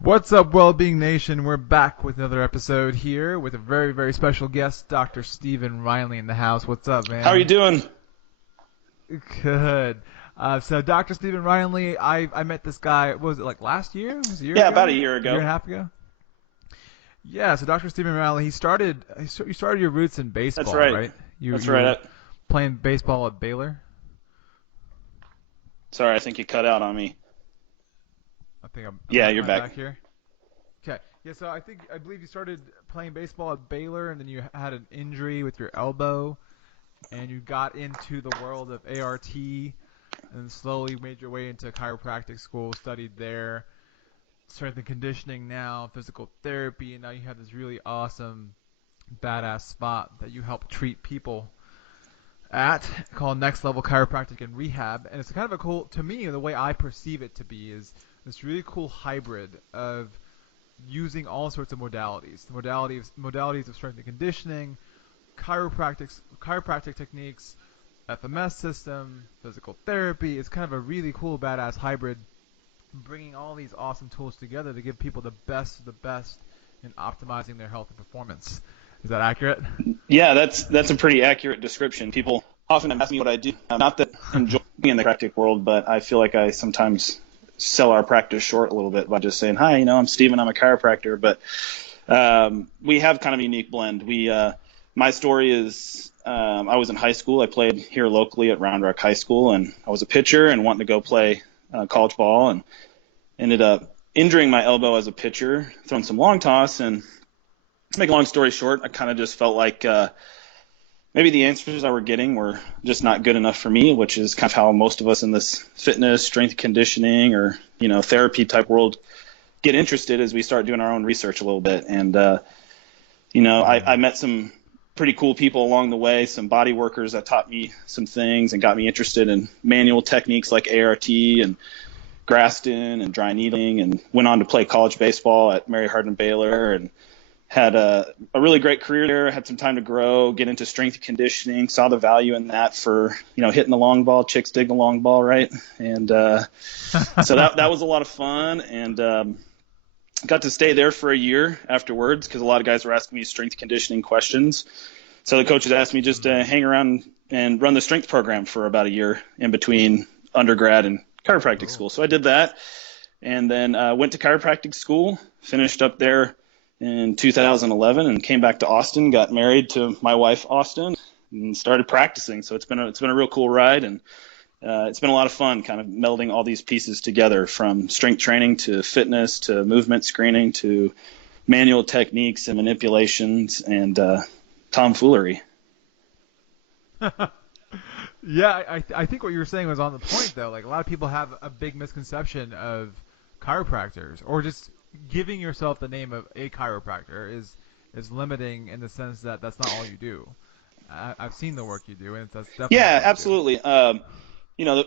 What's up, Wellbeing Nation? We're back with another episode here with a very, very special guest, Dr. Stephen Reinlie in the house. What's up, How are you man? doing? Good. So Dr. Stephen Reinlie, I met this guy, what was it like last year? Was it a year Yeah, about a ago? year A year ago. and a half ago? Yeah, so Dr. Stephen Reinlie, you started your roots in That's baseball, right. right? You That's you were right. playing baseball at Baylor? Sorry, I think you cut out on me. I think Yeah, am you're I back. back here? Okay. Yeah, so I believe you started playing baseball at Baylor and then you had an injury with your elbow and you got into the world of ART and slowly made your way into chiropractic school, studied there, strength and conditioning now, physical therapy, and now you have this really awesome, badass spot that you help treat people at called Next Level Chiropractic and Rehab. And it's kind of a cool, to me, the way I perceive it to be is this really cool hybrid of using all sorts of modalities, modalities of strength and conditioning, chiropractic techniques, FMS system, physical therapy. It's kind of a really cool, badass hybrid, bringing all these awesome tools together to give people the best of the best in optimizing their health and performance. Is that accurate? Yeah, that's a pretty accurate description. People often ask me what I do. Not that I enjoy being in the chiropractic world, but I feel like I sometimes sell our practice short a little bit by just saying, "Hi, I'm Steven. I'm a chiropractor." But we have kind of a unique blend. My story is I was in high school. I played here locally at Round Rock High School, and I was a pitcher and wanting to go play college ball, and ended up injuring my elbow as a pitcher, throwing some long toss. And to make a long story short, I kind of just felt like maybe the answers I were getting were just not good enough for me, which is kind of how most of us in this fitness, strength conditioning, or therapy type world get interested as we start doing our own research a little bit. And I met some pretty cool people along the way, some body workers that taught me some things and got me interested in manual techniques like ART and Graston and dry needling, and went on to play college baseball at Mary Hardin Baylor, and had a really great career there. Had some time to grow, get into strength conditioning, saw the value in that for hitting the long ball. Chicks dig the long ball, right? And so that was a lot of fun, and got to stay there for a year afterwards because a lot of guys were asking me strength conditioning questions. So the coaches asked me just to hang around and run the strength program for about a year in between undergrad and chiropractic school. So I did that, and then went to chiropractic school, finished up there in 2011, and came back to Austin, got married to my wife, Austin, and started practicing. So it's been a real cool ride, and it's been a lot of fun kind of melding all these pieces together, from strength training to fitness to movement screening to manual techniques and manipulations and tomfoolery. Yeah, I think what you were saying was on the point though. Like a lot of people have a big misconception of chiropractors, or just giving yourself the name of a chiropractor is limiting in the sense that that's not all you do. I've seen the work you do, and that's definitely not Yeah, all you do. absolutely.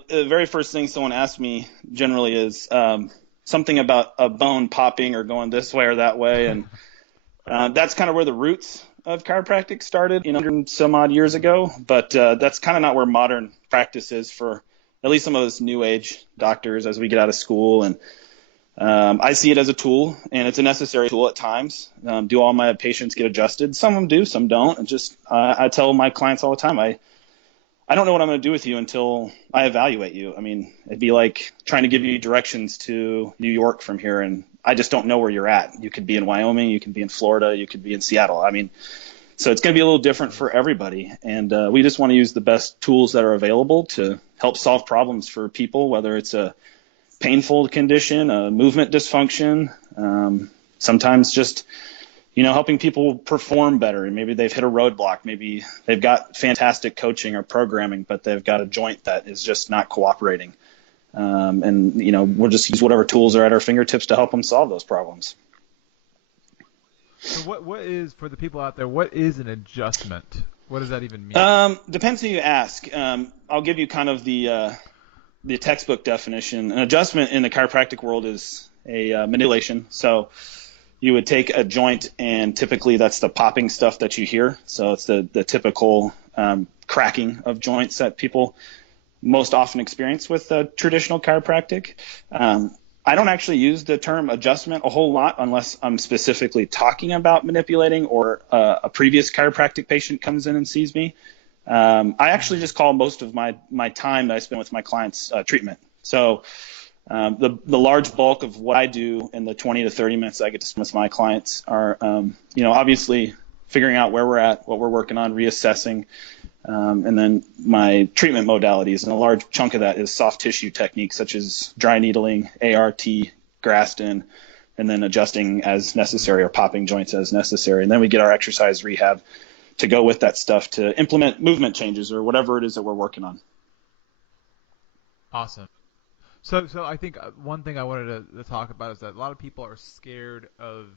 The very first thing someone asks me generally is something about a bone popping or going this way or that way, and that's kind of where the roots of chiropractic started, 100 some odd years ago. But that's kind of not where modern practice is for at least some of us new age doctors as we get out of school. And I see it as a tool, and it's a necessary tool at times. Do all my patients get adjusted? Some of them do, some don't. And just I tell my clients all the time, I don't know what I'm going to do with you until I evaluate you. I mean, it'd be like trying to give you directions to New York from here, and I just don't know where you're at. You could be in Wyoming, you could be in Florida, you could be in Seattle. I mean, so it's going to be a little different for everybody, and we just want to use the best tools that are available to help solve problems for people, whether it's a painful condition, a movement dysfunction, sometimes just helping people perform better. And maybe they've hit a roadblock. Maybe they've got fantastic coaching or programming, but they've got a joint that is just not cooperating. And we'll just use whatever tools are at our fingertips to help them solve those problems. So what is, for the people out there, what is an adjustment? What does that even mean? Depends who you ask. I'll give you kind of the textbook definition. An adjustment in the chiropractic world is a manipulation. So you would take a joint, and typically that's the popping stuff that you hear. So it's the typical cracking of joints that people most often experience with traditional chiropractic. I don't actually use the term adjustment a whole lot unless I'm specifically talking about manipulating or a previous chiropractic patient comes in and sees me. I actually just call most of my time that I spend with my clients treatment. So the large bulk of what I do in the 20 to 30 minutes I get to spend with my clients are, obviously figuring out where we're at, what we're working on, reassessing, and then my treatment modalities. And a large chunk of that is soft tissue techniques such as dry needling, ART, Graston, and then adjusting as necessary or popping joints as necessary. And then we get our exercise rehab to go with that stuff to implement movement changes or whatever it is that we're working on. Awesome. So I think one thing I wanted to talk about is that a lot of people are scared of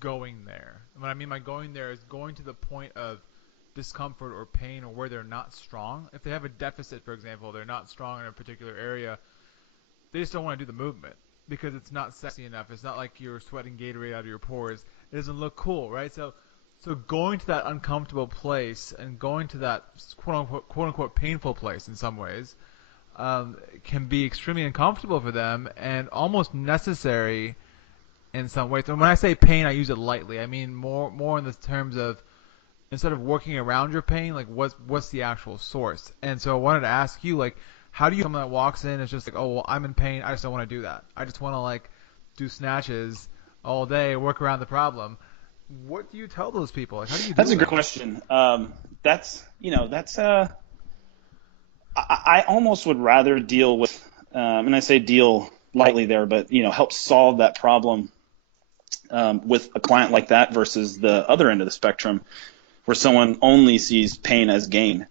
going there. And what I mean by going there is going to the point of discomfort or pain or where they're not strong. If they have a deficit, for example, they're not strong in a particular area, they just don't want to do the movement because it's not sexy enough. It's not like you're sweating Gatorade out of your pores. It doesn't look cool, right? So going to that uncomfortable place and going to that quote unquote painful place in some ways can be extremely uncomfortable for them and almost necessary in some ways. And when I say pain, I use it lightly. I mean more in the terms of instead of working around your pain, like what's the actual source? And so I wanted to ask you, like, how do you someone that walks in is just like, oh well, I'm in pain, I just don't want to do that. I just want to like do snatches all day, work around the problem. What do you tell those people? Like, how do you do That's a that? great question. That's I almost would rather deal with, and I say deal lightly there, but help solve that problem with a client like that versus the other end of the spectrum, where someone only sees pain as gain,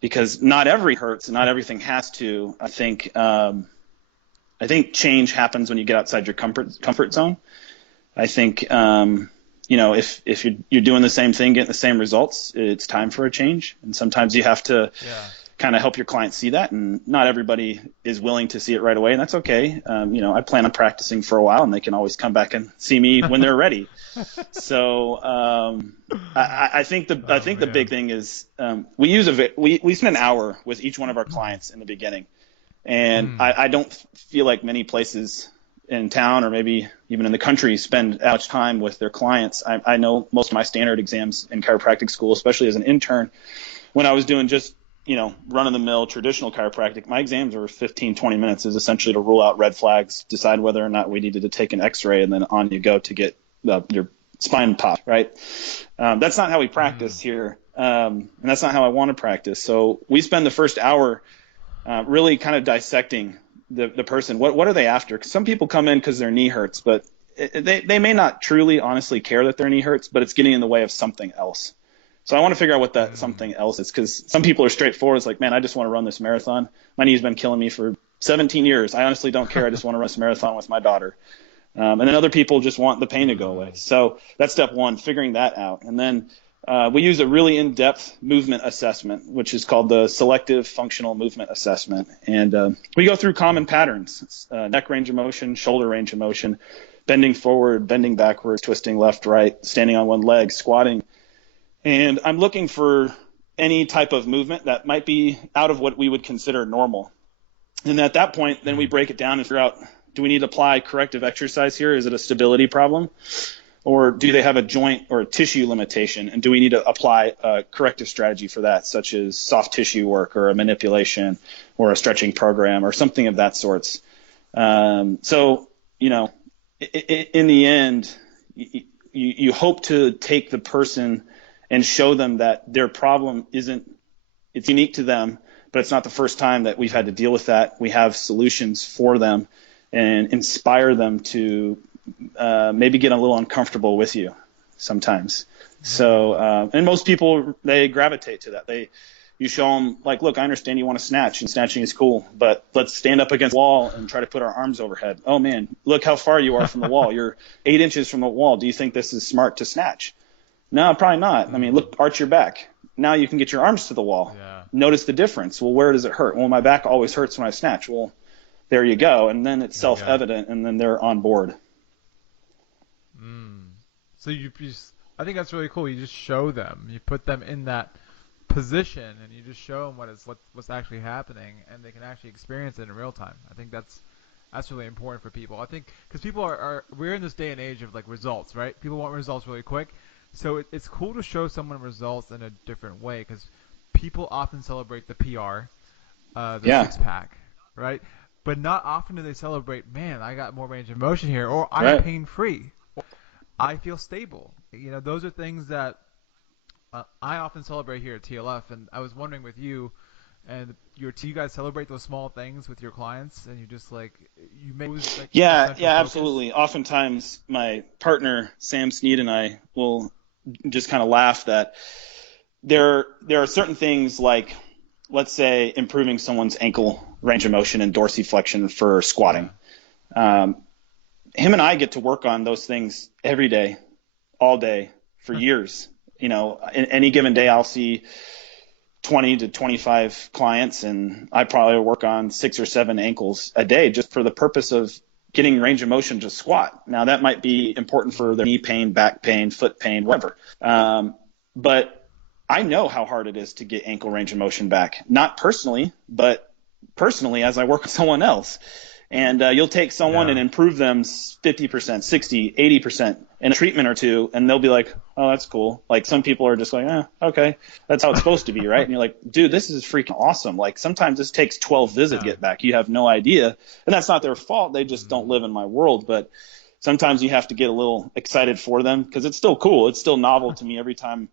because not every hurts and not everything has to. I think change happens when you get outside your comfort zone. I think if you're doing the same thing, getting the same results, it's time for a change, and sometimes you have to Yeah. kind of help your clients see that, and not everybody is willing to see it right away, and that's okay. I plan on practicing for a while, and they can always come back and see me when they're ready. So I think the big thing is we spend an hour with each one of our clients in the beginning, and I don't feel like many places in town or maybe even in the country spend that much time with their clients. I know most of my standard exams in chiropractic school, especially as an intern, when I was doing just run-of-the-mill traditional chiropractic, my exams were 15, 20 minutes is essentially to rule out red flags, decide whether or not we needed to take an x-ray, and then on you go to get your spine popped, right? That's not how we practice here, and that's not how I want to practice. So we spend the first hour really kind of dissecting the person. What are they after? 'Cause some people come in because their knee hurts, but they may not truly, honestly care that their knee hurts, but it's getting in the way of something else. So I want to figure out what that something else is, because some people are straightforward. It's like, man, I just want to run this marathon. My knee's been killing me for 17 years. I honestly don't care. I just want to run this marathon with my daughter. And then other people just want the pain to go away. So that's step one, figuring that out. And then we use a really in-depth movement assessment, which is called the Selective Functional Movement Assessment. And we go through common patterns, neck range of motion, shoulder range of motion, bending forward, bending backwards, twisting left, right, standing on one leg, squatting. And I'm looking for any type of movement that might be out of what we would consider normal. And at that point, then we break it down and figure out, do we need to apply corrective exercise here? Is it a stability problem? Or do they have a joint or a tissue limitation? And do we need to apply a corrective strategy for that, such as soft tissue work or a manipulation or a stretching program or something of that sorts? In the end, you hope to take the person and show them that their problem it's unique to them, but it's not the first time that we've had to deal with that. We have solutions for them and inspire them to maybe get a little uncomfortable with you sometimes. So, and most people, they gravitate to that. You show them, like, look, I understand you want to snatch, and snatching is cool, but let's stand up against the wall and try to put our arms overhead. Oh, man, look how far you are from the wall. You're 8 inches from the wall. Do you think this is smart to snatch? No, probably not. I mean, look, arch your back. Now you can get your arms to the wall. Yeah. Notice the difference. Well, where does it hurt? Well, my back always hurts when I snatch. Well, there you go. And then it's self-evident, and then they're on board. So I think that's really cool. You just show them. You put them in that position, and you just show them what's actually happening, and they can actually experience it in real time. I think that's That's really important for people. I think because people we're in this day and age of like results, right? People want results really quick, so it's cool to show someone results in a different way because people often celebrate the PR, the Yeah. six pack, right? But not often do they celebrate, man, I got more range of motion here, or I'm Right. pain free, I feel stable. Those are things that I often celebrate here at TLF, and I was wondering with you and you guys celebrate those small things with your clients, and you just like you make those like the Yeah, central yeah, focus. absolutely. Oftentimes, my partner Sam Sneed and I will just kind of laugh that there are certain things like, let's say, improving someone's ankle range of motion and dorsiflexion for Yeah. squatting. Um, Him and I get to work on those things every day, all day, for years. In any given day, I'll see 20 to 25 clients, and I probably work on 6 or 7 ankles a day just for the purpose of getting range of motion to squat. Now, that might be important for their knee pain, back pain, foot pain, whatever. But I know how hard it is to get ankle range of motion back, not personally, but personally as I work with someone else. And you'll take someone and Yeah. improve them 50%, 60, 80% in a treatment or two, and they'll be like, oh, that's cool. Like some people are just like, okay, that's how it's supposed to be, right? And you're like, dude, this is freaking awesome. Like sometimes this takes 12 visits to Yeah. get back. You have no idea. And that's not their fault. They just don't live in my world. But sometimes you have to get a little excited for them because it's still cool. It's still novel to me every time,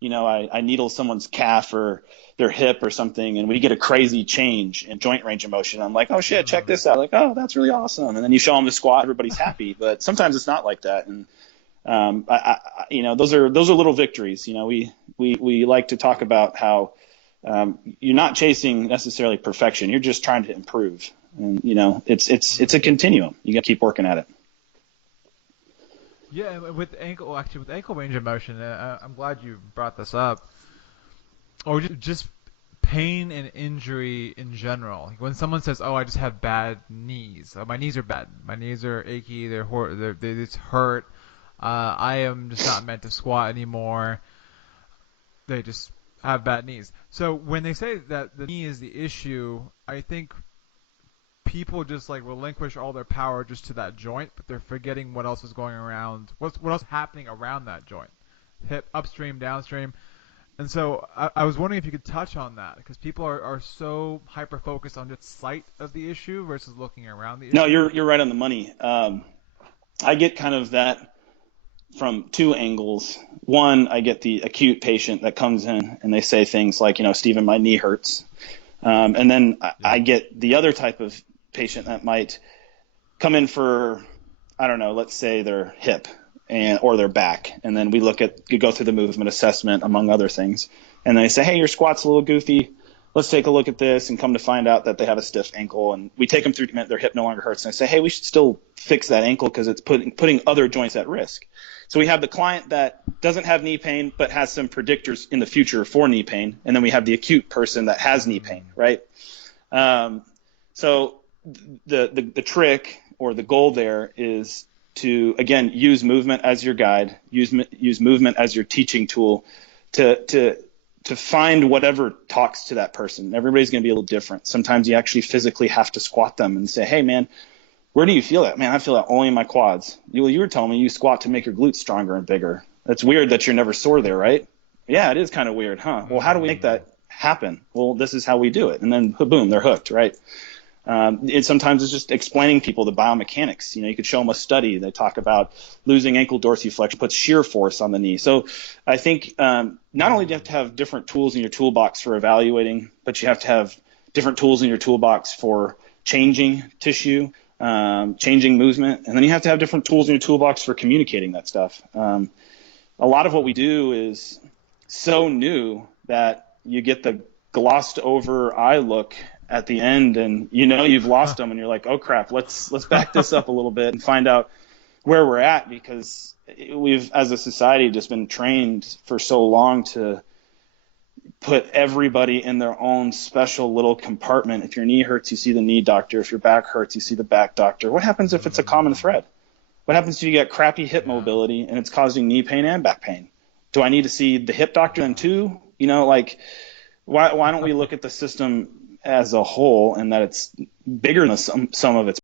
I needle someone's calf or their hip or something, and we get a crazy change in joint range of motion. I'm like, oh shit, check this out. Like, oh, that's really awesome. And then you show them the squat, everybody's happy. But sometimes it's not like that. And those are little victories. We like to talk about how you're not chasing necessarily perfection. You're just trying to improve. And it's a continuum. You got to keep working at it. Yeah, with ankle range of motion, I'm glad you brought this up. Or just pain and injury in general. Like when someone says, "Oh, I just have bad knees. My knees are bad. My knees are achy. They just hurt. I am just not meant to squat anymore." They just have bad knees. So when they say that the knee is the issue, I think people just like relinquish all their power just to that joint, but they're forgetting what else is going around. What else is happening around that joint? Hip upstream, downstream. And so I was wondering if you could touch on that because people are so hyper focused on just sight of the issue versus looking around the No, issue. you're right on the money. I get kind of that from 2 angles. One, I get the acute patient that comes in and they say things like, Stephen, my knee hurts. And then I Yeah. get the other type of patient that might come in for, I don't know, let's say their hip or their back. And then you go through the movement assessment among other things. And they say, hey, your squat's a little goofy. Let's take a look at this, and come to find out that they have a stiff ankle. And we take them through treatment, their hip no longer hurts. And I say, hey, we should still fix that ankle because it's putting other joints at risk. So we have the client that doesn't have knee pain but has some predictors in the future for knee pain, and then we have the acute person that has knee pain, right? So the trick or the goal there is to, again, use movement as your guide, use movement as your teaching tool to find whatever talks to that person. Everybody's going to be a little different. Sometimes you actually physically have to squat them and say, hey, man, where do you feel that? Man, I feel that only in my quads. You were telling me you squat to make your glutes stronger and bigger. That's weird that you're never sore there, right? Yeah, it is kind of weird, huh? Well, how do we make that happen? Well, this is how we do it. And then, boom, they're hooked, right? Sometimes it's just explaining people the biomechanics. You could show them a study. They talk about losing ankle dorsiflexion puts shear force on the knee. So I think not only do you have to have different tools in your toolbox for evaluating, but you have to have different tools in your toolbox for changing tissue, changing movement, and then you have to have different tools in your toolbox for communicating that stuff. A lot of what we do is so new that you get the glossed over eye look at the end, and you've lost them, and you're like, oh crap, let's back this up a little bit and find out where we're at, because we've, as a society, just been trained for so long to put everybody in their own special little compartment. If your knee hurts, you see the knee doctor. If your back hurts, you see the back doctor. What happens if it's a common thread? What happens if you get crappy hip Yeah. mobility and it's causing knee pain and back pain? Do I need to see the hip doctor then too? Why don't we look at the system as a whole, and that it's bigger than some of its